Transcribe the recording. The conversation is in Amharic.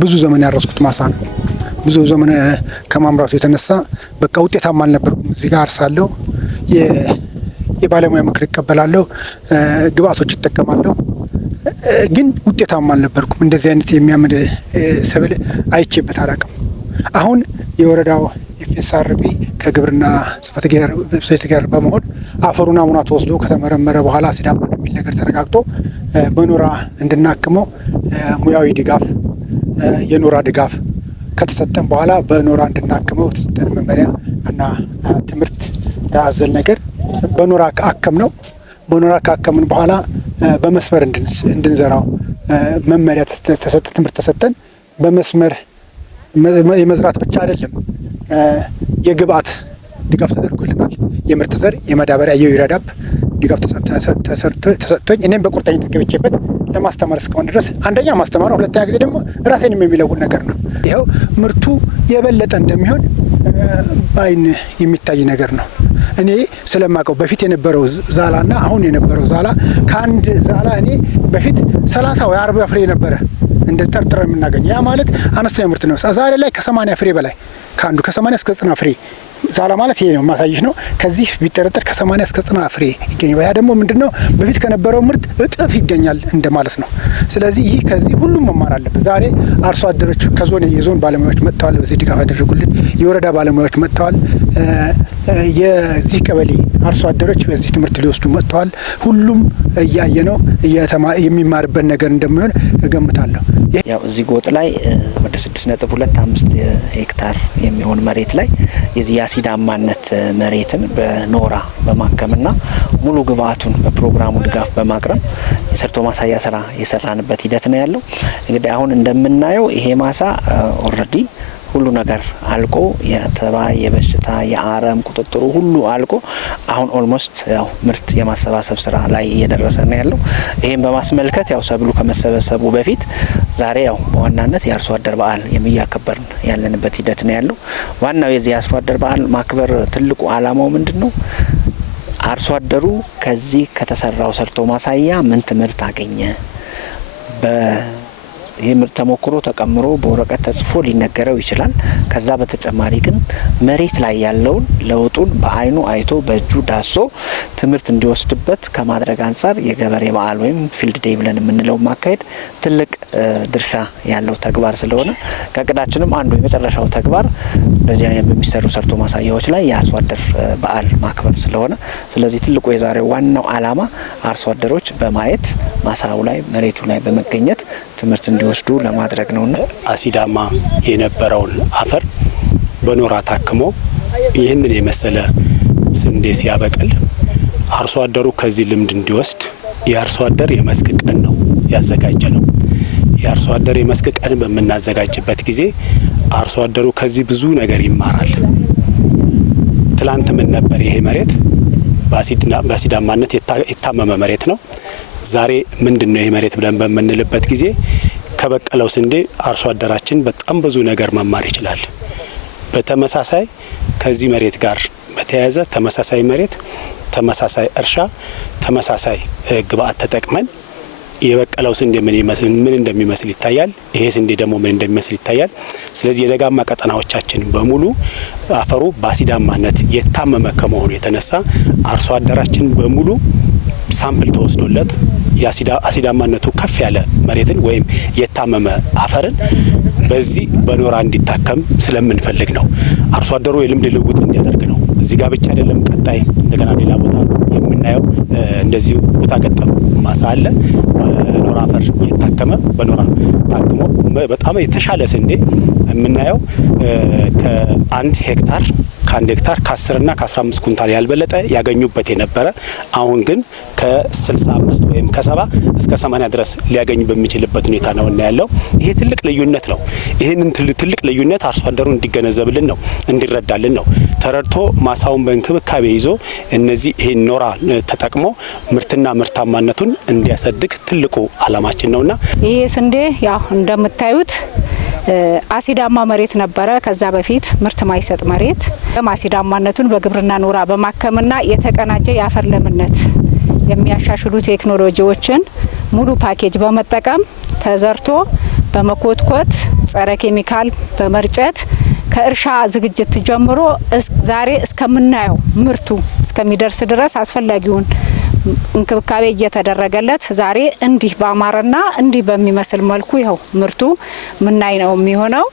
ብዙ ዘመን ያረስኩት ማሳ ነው። ብዙ ዘመን ከማምራቱ የተነሳ በቃ ውጤታማ አልነበርኩም። እዚህ ጋር አርሳለሁ፣ የባለሙያ ምክር እቀበላለሁ፣ ግብአቶች እጠቀማለሁ፣ ግን ውጤታማ አልነበርኩም። እንደዚህ አይነት የሚያምር ሰብል አይቼበት አላውቅም። አሁን የወረዳው ኤፍኤስአርቢ ከግብርና ጽሕፈት ጋር በመሆን አፈሩ ናሙና ተወስዶ ከተመረመረ በኋላ አሲዳማ የሚል ነገር ተረጋግጦ በኖራ እንድናክመው ሙያዊ ድጋፍ የኖራ ድጋፍ ከተሰጠን በኋላ በኖራ እንድናክመው ተሰጠን መመሪያ እና ትምህርት አዘል ነገር በኖራ አከም ነው። በኖራ ካከምን በኋላ በመስመር እንድንዘራው መመሪያ ተሰጠ፣ ትምህርት ተሰጠን። በመስመር የመዝራት ብቻ አይደለም የግብአት ድጋፍ ተደርጎልናል። የምርጥ ዘር፣ የማዳበሪያ፣ የዩሪያ ዳፕ ድጋፍ ተሰጥቶኝ እኔም በቁርጠኝነት ገብቼበት ለማስተማር እስከሆነ ድረስ አንደኛ ማስተማር፣ ሁለተኛ ጊዜ ደግሞ ራሴንም የሚለውጥ ነገር ነው። ይኸው ምርቱ የበለጠ እንደሚሆን በአይን የሚታይ ነገር ነው። እኔ ስለማውቀው በፊት የነበረው ዛላና አሁን የነበረው ዛላ ከአንድ ዛላ እኔ በፊት 30 ወይ 40 ፍሬ ነበረ እንደ ጠርጥረን የምናገኘው። ያ ማለት አነስተኛ ምርት ነው። ዛሬ ላይ ከ80 ፍሬ በላይ ከአንዱ ከ80 እስከ 90 ፍሬ ዛላ ማለት ይሄ ነው ማሳይሽ ነው። ከዚህ ቢጠረጠር ከ80 እስከ 90 ፍሬ ይገኛል። ያ ደግሞ ምንድነው በፊት ከነበረው ምርት እጥፍ ይገኛል እንደማለት ነው። ስለዚህ ይህ ከዚህ ሁሉም መማር አለበት። ዛሬ አርሶ አደሮች የዞን ባለሙያዎች መጥተዋል፣ በዚህ ድጋፍ ያደረጉልን የወረዳ ባለሙያዎች መጥተዋል። የዚህ ቀበሌ አርሶ አደሮች በዚህ ትምህርት ሊወስዱ መጥተዋል። ሁሉም እያየ ነው የሚማርበት ነገር እንደሚሆን እገምታለሁ። ያው እዚህ ጎጥ ላይ ወደ 6.25 ሄክታር የሚሆን መሬት ላይ የዚህ የአሲዳማነት መሬትን በኖራ በማከምና ሙሉ ግብአቱን በፕሮግራሙ ድጋፍ በማቅረብ የሰርቶ ማሳያ ስራ የሰራንበት ሂደት ነው ያለው። እንግዲህ አሁን እንደምናየው ይሄ ማሳ ኦልሬዲ ሁሉ ነገር አልቆ የተባይ የበሽታ የአረም ቁጥጥሩ ሁሉ አልቆ አሁን ኦልሞስት ያው ምርት የማሰባሰብ ስራ ላይ እየደረሰ ነው ያለው። ይሄን በማስመልከት ያው ሰብሉ ከመሰበሰቡ በፊት ዛሬ ያው በዋናነት የአርሶ አደር በዓል የሚያከበርን ያለንበት ሂደት ነው ያለው። ዋናው የዚህ የአርሶ አደር በዓል ማክበር ትልቁ አላማው ምንድነው? አርሶ አደሩ ከዚህ ከተሰራው ሰርቶ ማሳያ ምን ትምህርት አገኘ? ይህ ምርት ተሞክሮ ተቀምሮ በወረቀት ተጽፎ ሊነገረው ይችላል። ከዛ በተጨማሪ ግን መሬት ላይ ያለውን ለውጡን በአይኑ አይቶ በእጁ ዳሶ ትምህርት እንዲወስድበት ከማድረግ አንጻር የገበሬ በዓል ወይም ፊልድ ዴይ ብለን የምንለው ማካሄድ ትልቅ ድርሻ ያለው ተግባር ስለሆነ ከእቅዳችንም አንዱ የመጨረሻው ተግባር በዚህ አይነት በሚሰሩ ሰርቶ ማሳያዎች ላይ የአርሶ አደር በዓል ማክበር ስለሆነ ስለዚህ ትልቁ የዛሬው ዋናው አላማ አርሶ አደሮች በማየት ማሳው ላይ መሬቱ ላይ በመገኘት ትምህርት እንዲወስዱ ለማድረግ ነውና አሲዳማ የነበረውን አፈር በኖራ ታክሞ ይህንን የመሰለ ስንዴ ሲያበቅል አርሶ አደሩ ከዚህ ልምድ እንዲወስድ የአርሶ አደር የመስክ ቀን ነው ያዘጋጀ ነው። የአርሶ አደር የመስክ ቀን በመናዘጋጅበት ጊዜ አርሶ አደሩ ከዚህ ብዙ ነገር ይማራል። ትላንት ምን ነበር ይሄ መሬት በአሲዳማነት የታመመ መሬት ነው። ዛሬ ምንድነው ይሄ መሬት ብለን በመንልበት ጊዜ ከበቀለው ስንዴ አርሶ አደራችን በጣም ብዙ ነገር መማር ይችላል። በተመሳሳይ ከዚህ መሬት ጋር በተያያዘ ተመሳሳይ መሬት፣ ተመሳሳይ እርሻ፣ ተመሳሳይ ግብአት ተጠቅመን የበቀለው ስንዴ ምን እንደሚመስል ይታያል። ይሄ ስንዴ ደግሞ ምን እንደሚመስል ይታያል። ስለዚህ የደጋማ ቀጠናዎቻችን በሙሉ አፈሩ በአሲዳማነት የታመመ ከመሆኑ የተነሳ አርሶ አደራችን በሙሉ ሳምፕል ተወስዶለት የአሲዳማነቱ ከፍ ያለ መሬትን ወይም የታመመ አፈርን በዚህ በኖራ እንዲታከም ስለምንፈልግ ነው። አርሶ አደሩ የልምድ ልውውጥ እንዲያደርግ ነው። እዚህ ጋር ብቻ አይደለም፣ ቀጣይ እንደገና ሌላ ቦታ የምናየው እንደዚሁ ቦታ ገጠም ማሳ አለ። በኖራ አፈር የታከመ በኖራ ታክሞ በጣም የተሻለ ስንዴ የምናየው ከአንድ ሄክታር ከ10 እና ከ15 ኩንታል ያልበለጠ ያገኙበት የነበረ አሁን ግን ከ65 ወይም ከ70 እስከ 80 ድረስ ሊያገኙ በሚችልበት ሁኔታ ነው ያለው። ይሄ ትልቅ ልዩነት ነው። ይህንን ትልቅ ልዩነት አርሶ አደሩ እንዲገነዘብልን ነው፣ እንዲረዳልን ነው። ተረድቶ ማሳውን በእንክብካቤ ይዞ እነዚህ ይሄ ኖራ ተጠቅሞ ምርትና ምርታማነቱን እንዲያሳድግ ትልቁ አላማችን ነውና ይሄ ስንዴ ያው እንደምታዩት አሲዳማ መሬት ነበረ። ከዛ በፊት ምርት ማይሰጥ መሬት አሲዳማነቱን በግብርና ኖራ በማከምና የተቀናጀ የአፈር ለምነት የሚያሻሽሉ ቴክኖሎጂዎችን ሙሉ ፓኬጅ በመጠቀም ተዘርቶ በመኮትኮት ጸረ ኬሚካል በመርጨት ከእርሻ ዝግጅት ጀምሮ ዛሬ እስከምናየው ምርቱ እስከሚደርስ ድረስ አስፈላጊውን እንክብካቤ እየተደረገለት ዛሬ እንዲህ ባማረና እንዲህ በሚመስል መልኩ ይኸው ምርቱ ምናይ ነው የሚሆነው።